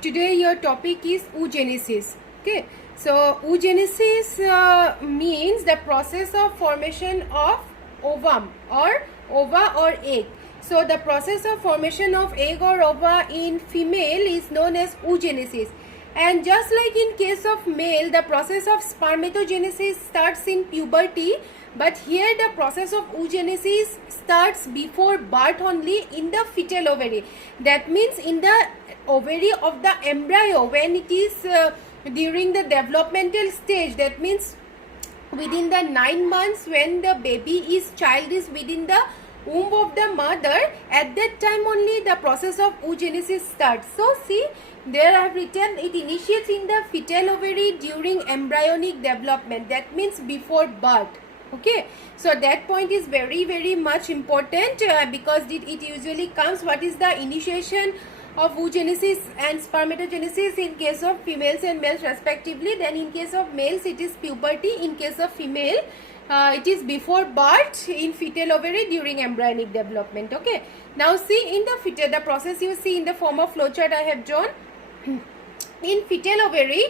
today your topic is oogenesis. Okay, so oogenesis means the process of formation of ovum or ova or egg. So the process of formation of egg or ova in female is known as oogenesis. And just like in case of male, the process of spermatogenesis starts in puberty, but here the process of oogenesis starts before birth only in the fetal ovary. That means in the ovary of the embryo when it is during the developmental stage. That means within the 9 months when the child is within the womb of the mother, at that time only the process of oogenesis starts. So see, there I have written it initiates in the fetal ovary during embryonic development. That means before birth. Okay, so that point is very much important because it usually comes. What is the initiation of oogenesis and spermatogenesis in case of females and males respectively? Then in case of males it is puberty. In case of female it is before birth in fetal ovary during embryonic development. Okay, now see in the fetal, the process you see in the form of flowchart I have drawn. In fetal ovary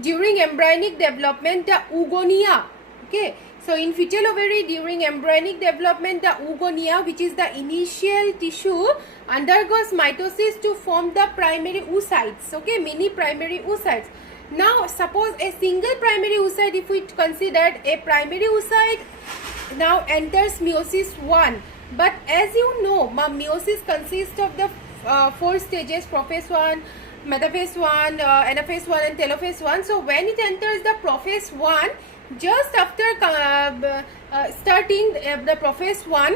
during embryonic development, the oogonia. Okay, so in fetal ovary during embryonic development, the oogonia, which is the initial tissue, undergoes mitosis to form the primary oocytes. Okay, many primary oocytes. Now suppose a single primary oocyte, if we considered a primary oocyte now enters meiosis 1, but as you know meiosis consists of the 4 stages: prophase 1, metaphase 1, anaphase 1 and telophase 1. So when it enters the prophase 1, just after starting the prophase 1,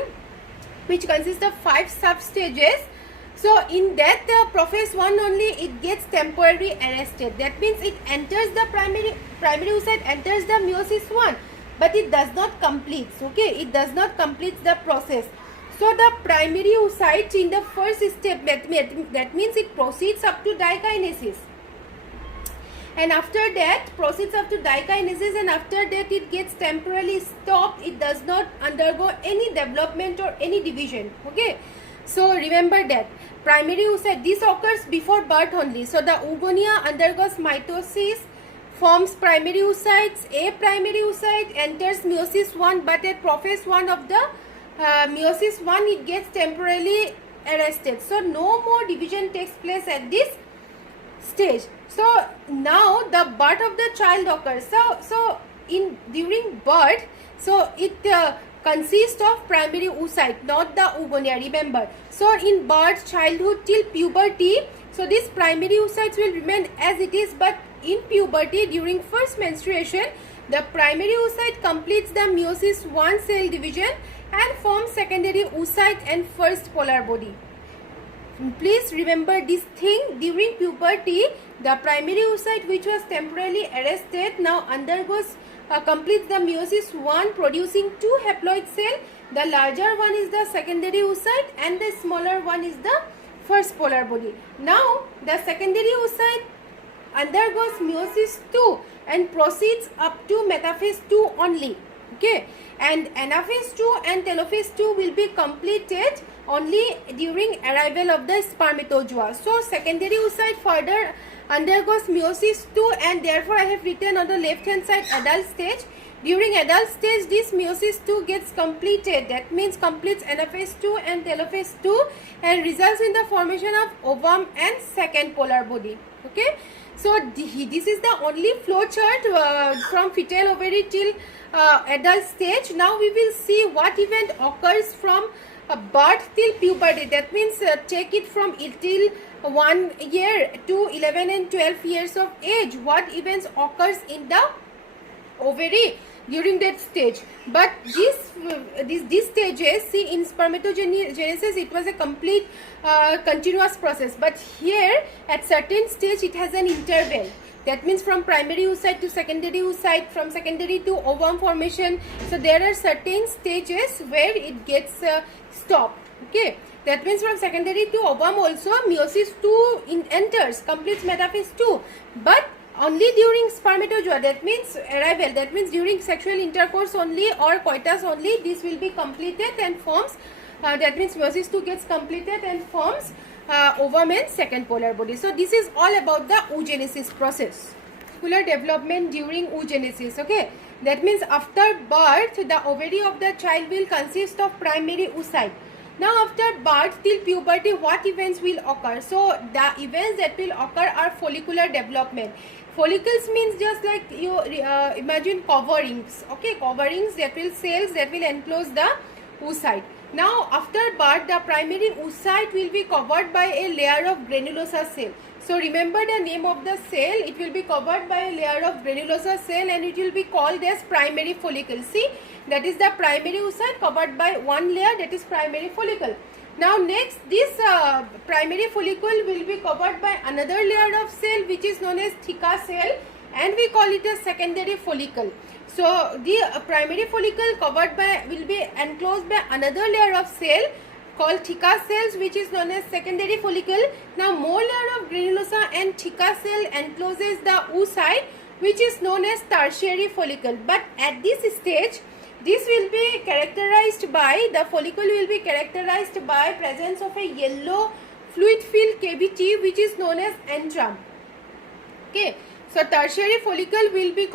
which consists of 5 sub-stages, so in that prophase 1 only it gets temporarily arrested. That means it enters the primary oocyte, enters the meiosis 1, but it does not complete. Okay, it does not complete the process. So the primary oocyte in the first step, that means it proceeds up to dikinesis, and after that proceeds up to dikinesis, and after that it gets temporarily stopped. It does not undergo any development or any division. Okay, so remember that primary oocyte, this occurs before birth only. So the oogonia undergoes mitosis, forms primary oocytes. A primary oocyte enters meiosis 1, but at prophase 1 of the meiosis 1 it gets temporarily arrested. So no more division takes place at this stage. So now the birth of the child occurs. So during birth, so it consists of primary oocyte, not the oogonia, remember. So in birth, childhood till puberty, so these primary oocytes will remain as it is, but in puberty during first menstruation, the primary oocyte completes the meiosis 1 cell division and forms secondary oocyte and first polar body. Please remember this thing: during puberty, the primary oocyte which was temporarily arrested now undergoes completes the meiosis 1, producing 2 haploid cells. The larger one is the secondary oocyte and the smaller one is the first polar body. Now the secondary oocyte undergoes meiosis 2 and proceeds up to metaphase 2 only. Okay, and anaphase 2 and telophase 2 will be completed only during arrival of the spermatozoa. So secondary oocyte further undergoes meiosis 2, and therefore I have written on the left hand side adult stage. During adult stage, this meiosis 2 gets completed. That means completes anaphase 2 and telophase 2 and results in the formation of ovum and second polar body. Okay, so this is the only flow chart from fetal ovary till adult stage. Now we will see what event occurs from birth till puberty. That means take it from till 1 year to 11 and 12 years of age. What events occurs in the ovary during that stage? But these stages, see, in spermatogenesis it was a complete continuous process, but here at certain stage it has an interval. That means from primary oocyte to secondary oocyte, from secondary to ovum formation. So there are certain stages where it gets stopped. Okay, that means from secondary to ovum also meiosis 2 enters, completes metaphase 2, but only during spermatozoa, that means arrival, that means during sexual intercourse only or coitus only, this will be completed and forms, that means meiosis 2 gets completed and forms ovum and second polar body. So this is all about the oogenesis process. Follicular development during oogenesis. Okay, that means after birth the ovary of the child will consist of primary oocyte. Now after birth till puberty, what events will occur? So the events that will occur are follicular development. Follicles means just like you imagine coverings. Okay, coverings that will cells that will enclose the oocyte. Now after birth the primary oocyte will be covered by a layer of granulosa cell. So remember the name of the cell, it will be covered by a layer of granulosa cell and it will be called as primary follicle. See, that is the primary oocyte covered by one layer, that is primary follicle. Now next, this primary follicle will be covered by another layer of cell which is known as theca cell and we call it a secondary follicle. So the primary follicle covered by will be enclosed by another layer of cell called theca cells which is known as secondary follicle. Now more layer of granulosa and theca cell encloses the oocyte which is known as tertiary follicle. But at this stage, this will be characterized by, the follicle will be characterized by presence of a yellow fluid filled cavity which is known as antrum. Okay, so tertiary follicle will be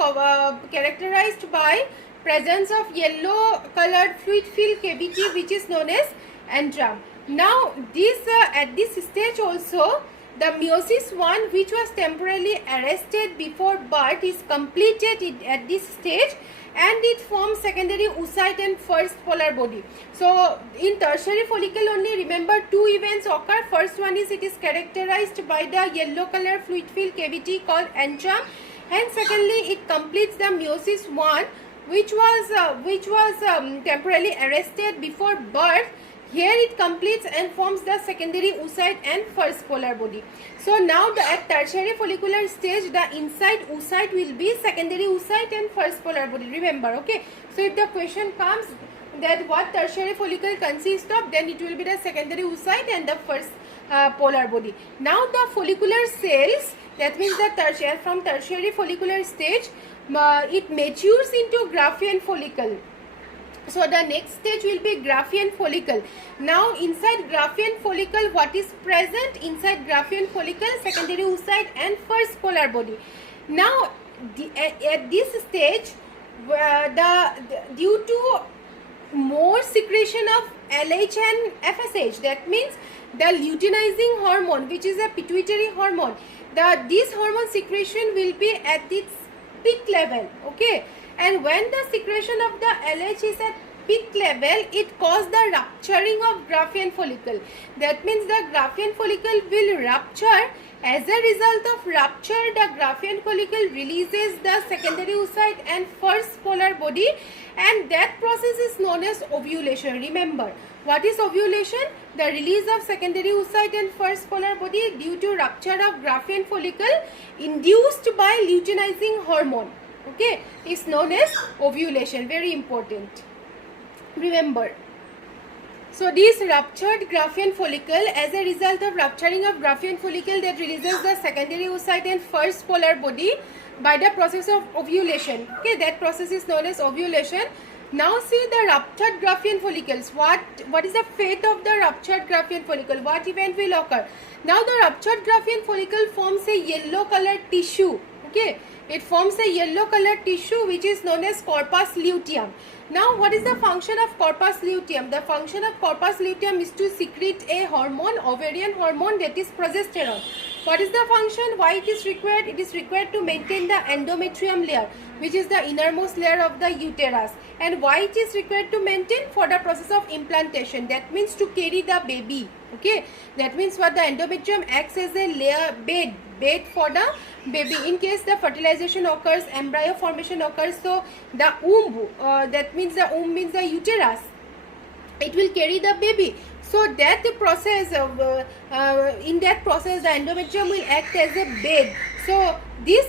characterized by presence of yellow colored fluid filled cavity which is known as antrum. Now this at this stage also the meiosis 1 which was temporarily arrested before birth is completed at this stage and it forms secondary oocyte and first polar body. So in tertiary follicle only remember two events occur. First one is it is characterized by the yellow color fluid filled cavity called antrum and secondly it completes the meiosis 1 which was temporarily arrested before birth. Here it completes and forms the secondary oocyte and first polar body. So now at tertiary follicular stage the inside oocyte will be secondary oocyte and first polar body. Remember, okay. So if the question comes that what tertiary follicle consists of, then it will be the secondary oocyte and the first polar body. Now the follicular cells, that means the from tertiary follicular stage it matures into Graafian follicle. So the next stage will be Graafian follicle. Now inside Graafian follicle what is present? Inside Graafian follicle secondary oocyte and first polar body. Now at this stage due to more secretion of LH and FSH, that means the luteinizing hormone which is a pituitary hormone, this hormone secretion will be at its peak level. Okay, and when the secretion of the LH is at peak level, it causes the rupturing of Graafian follicle. That means the Graafian follicle will rupture. As a result of rupture, the Graafian follicle releases the secondary oocyte and first polar body and that process is known as ovulation. Remember, what is ovulation? The release of secondary oocyte and first polar body due to rupture of Graafian follicle induced by luteinizing hormone. Okay, is known as ovulation. Very important. Remember. So this ruptured Graafian follicle, as a result of rupturing of Graafian follicle that releases the secondary oocyte and first polar body by the process of ovulation. Okay, that process is known as ovulation. Now see the ruptured Graafian follicles. What is the fate of the ruptured Graafian follicle? What event will occur? Now the ruptured Graafian follicle forms a yellow colored tissue. Okay, it forms a yellow colored tissue which is known as corpus luteum. Now what is the function of corpus luteum? The function of corpus luteum is to secrete a hormone, ovarian hormone, that is progesterone. What is the function? Why it is required? It is required to maintain the endometrium layer which is the innermost layer of the uterus. And why it is required to maintain? For the process of implantation, that means to carry the baby. Okay, that means what the endometrium acts as a layer bed for the baby in case the fertilization occurs, embryo formation occurs. So the womb, that means the womb means the uterus, it will carry the baby. So that process in that process the endometrium will act as a bed. So this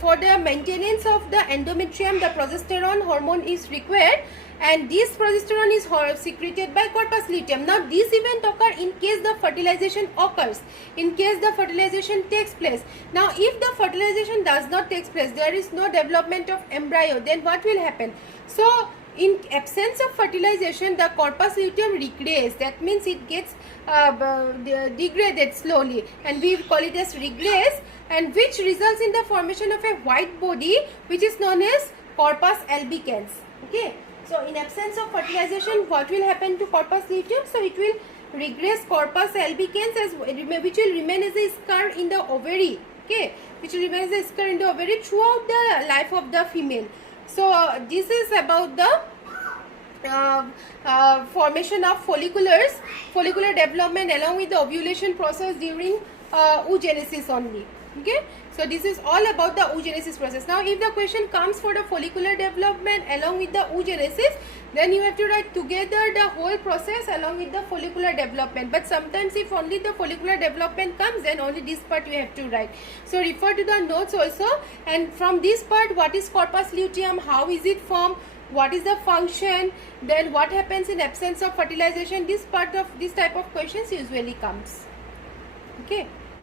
for the maintenance of the endometrium the progesterone hormone is required and this progesterone is secreted by corpus luteum. Now this event occur in case the fertilization occurs, in case the fertilization takes place. Now if the fertilization does not take place, there is no development of embryo, then what will happen? So in absence of fertilization, the corpus luteum regress. That means it gets degraded slowly, and we call it as regress, and which results in the formation of a white body, which is known as corpus albicans. Okay. So in absence of fertilization, what will happen to corpus luteum? So it will regress corpus albicans, which will remain as a scar in the ovary. Okay, which will remain as a scar in the ovary throughout the life of the female. So this is about the formation of follicular development along with the ovulation process during oogenesis only. Okay, so this is all about the oogenesis process. Now if the question comes for the follicular development along with the oogenesis, then you have to write together the whole process along with the follicular development. But sometimes if only the follicular development comes, then only this part you have to write. So refer to the notes also, and from this part, what is corpus luteum, how is it formed, what is the function, then what happens in absence of fertilization. This type of questions usually comes. Okay.